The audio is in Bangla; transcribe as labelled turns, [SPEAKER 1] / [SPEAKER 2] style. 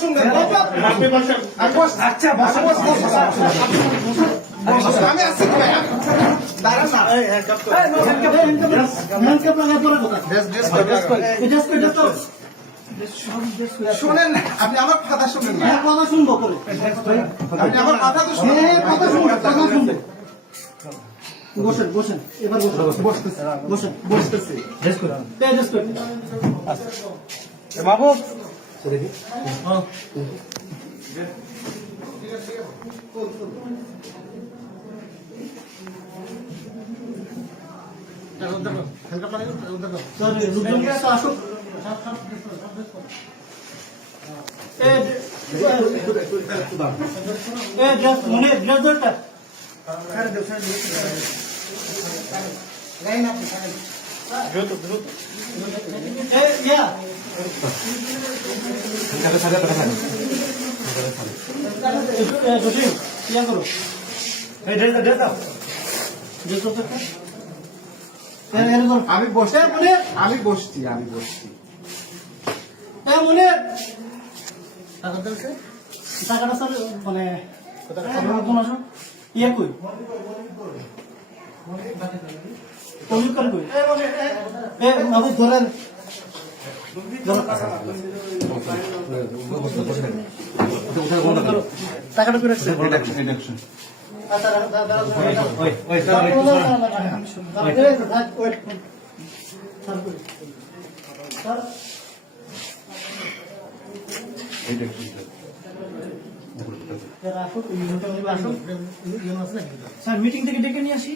[SPEAKER 1] শুনবেন আচ্ছা আমি আসছি ভাই দাঁড়ান না
[SPEAKER 2] এই হ্যান্ড কাপ পড়া কথা
[SPEAKER 1] ড্রেস ড্রেস ড্রেস
[SPEAKER 2] জাস্ট
[SPEAKER 1] শুনেন আপনি আমার কথা শুনেন না
[SPEAKER 2] হ্যাঁ কথা শুনব করে
[SPEAKER 1] আপনি আমার কথা তো শুনেন
[SPEAKER 2] হ্যাঁ কথা শুনবে কথা শুনবে বসেন বসেন এবার বসেন বসতেছে বসেন বসতেছে
[SPEAKER 1] বাবু
[SPEAKER 2] সরি রুদ্রকে তো আসুক এই এই ড্রেস মনে ড্রেস
[SPEAKER 1] আমি বসে
[SPEAKER 2] মনে।
[SPEAKER 1] আমি বসছি আমি বসছি।
[SPEAKER 2] এই মনে। টাকাটা স্যার মানে কোন আসো। ইয়ে কই কমিউনিকেট কই এ বাবু ধরেন টাকাটা করে রাখছে স্যার মিটিং থেকে ডেকে নিয়ে আসি